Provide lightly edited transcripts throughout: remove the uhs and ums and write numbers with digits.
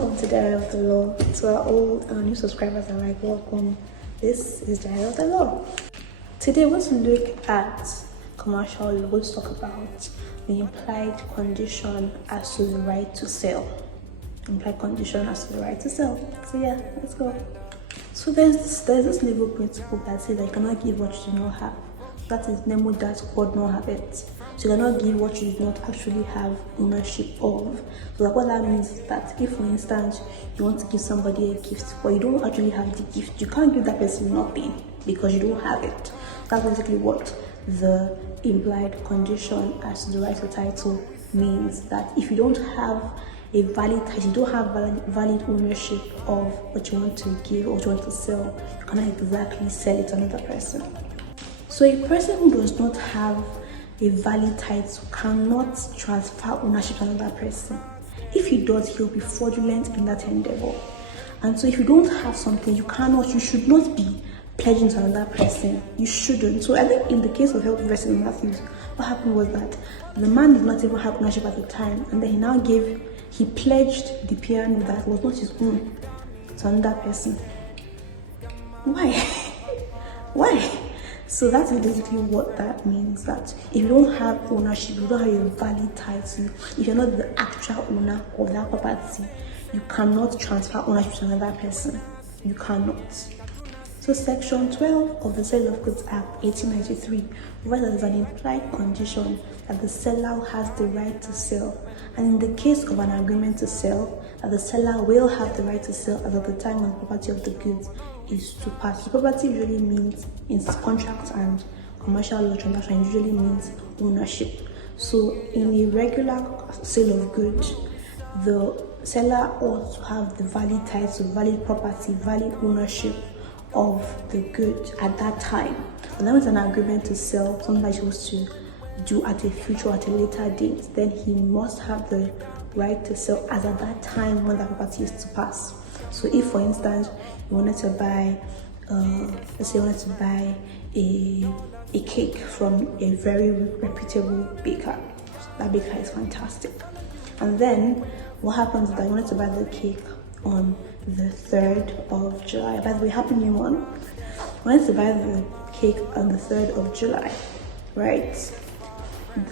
welcome to Diary of the Law. To our old and new subscribers are like, welcome. This is Diary of the Law. Today we're going to look at commercial law. We're going to talk about the implied condition as to the right to sell. Implied condition as to the right to sell. So yeah, let's go. So there's this legal principle that says that you cannot give what you do not have. That is nemo that quod non habet. So you cannot give what you do not actually have ownership of. So like what that means is that if, for instance, you want to give somebody a gift, but you don't actually have the gift, you can't give that person nothing because you don't have it. That's basically what the implied condition as to the right to title means. That if you don't have a valid title, you don't have valid ownership of what you want to give or what you want to sell, you cannot exactly sell it to another person. So a person who does not have a valid title cannot transfer ownership to another person. If he does, he'll be fraudulent in that endeavor. And so if you don't have something, you should not be pledging to another person. You shouldn't. So I think in the case of Health versus Matthews, what happened was that the man did not even have ownership at the time, and then he pledged the piano that was not his own to another person. Why? Why? So that is basically what that means, that if you don't have ownership, you don't have a valid title, if you're not the actual owner of that property, you cannot transfer ownership to another person. You cannot. So Section 12 of the Sale of Goods Act 1893 provides that there's an implied condition that the seller has the right to sell, and in the case of an agreement to sell, that the seller will have the right to sell as at the time of the property of the goods is to pass. So property usually means, in contracts and commercial law transaction, usually means ownership. So in a regular sale of goods, the seller ought to have the valid title, valid property, valid ownership of the good at that time. And then with an agreement to sell, something that he wants to do at a future, at a later date, then he must have the right to sell as at that time when the property is to pass. So if, for instance, you wanted to buy, let's say you wanted to buy a cake from a very reputable baker. That baker is fantastic. And then what happens is that you wanted to buy the cake on the 3rd of July. By the way, happy new month. You wanted to buy the cake on the 3rd of July, right?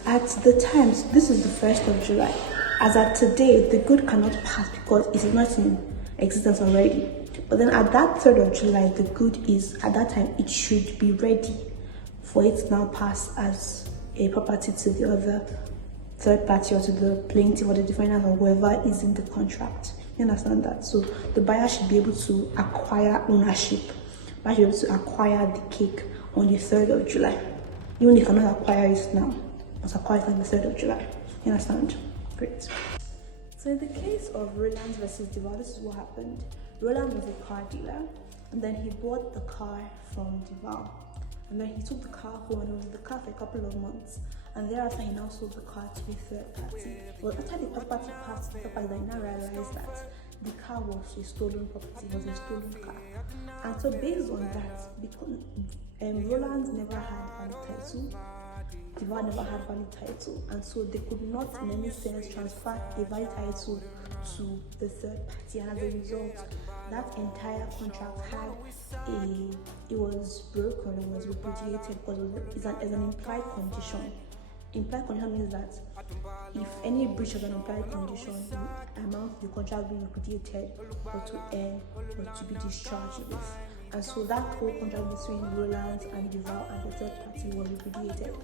At the time, so this is the 1st of July. As at today, the good cannot pass because it is not in existence already. But then at that 3rd of July, the good is, at that time, it should be ready for it to now pass as a property to the other third party or to the plaintiff or the defendant or whoever is in the contract. You understand that? So the buyer should be able to acquire ownership. The buyer should be able to acquire the cake on the 3rd of July. Even if you cannot acquire it now, you must acquire it on the 3rd of July. You understand? Great. So in the case of Roland versus Duval, this is what happened. Roland was a car dealer, and then he bought the car from Duval. And then he took the car home and was in the car for a couple of months. And thereafter, he now sold the car to a third party. But after the party passed the third party, they now realized that the car was a stolen property, was a stolen car. And so based on that, because Roland never had valid title, Duval never had valid title, and so they could not in any sense transfer a valid title to the third party, and as a result, that entire contract it was broken, it was repudiated because it's an implied condition. Implied condition means that if any breach of an implied condition, the amount of the contract being repudiated or to end or to be discharged with. And so that whole contract between Roland and Duval and the third party was repudiated.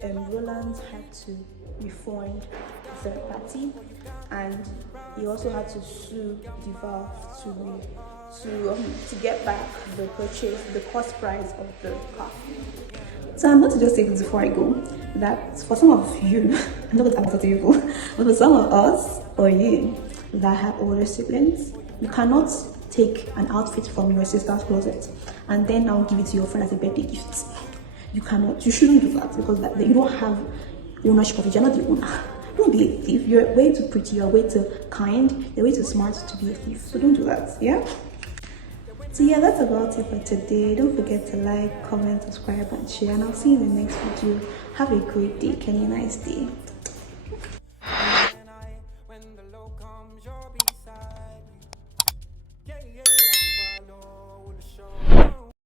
And Roland had to refund the third party, and he also had to sue Duval to get back the purchase, the cost price of the car. So I'm going to just say this before I go, that for some of you, I'm not going to answer to you, but for some of us or you that have older siblings, you cannot take an outfit from your sister's closet and then now give it to your friend as a birthday gift. You cannot, you shouldn't do that because you don't have ownership of it. You're not the owner. Don't be a thief. You're way too pretty, you're way too kind, you're way too smart to be a thief. So don't do that, yeah? So yeah, that's about it for today. Don't forget to like, comment, subscribe, and share. And I'll see you in the next video. Have a great day. Can you nice day.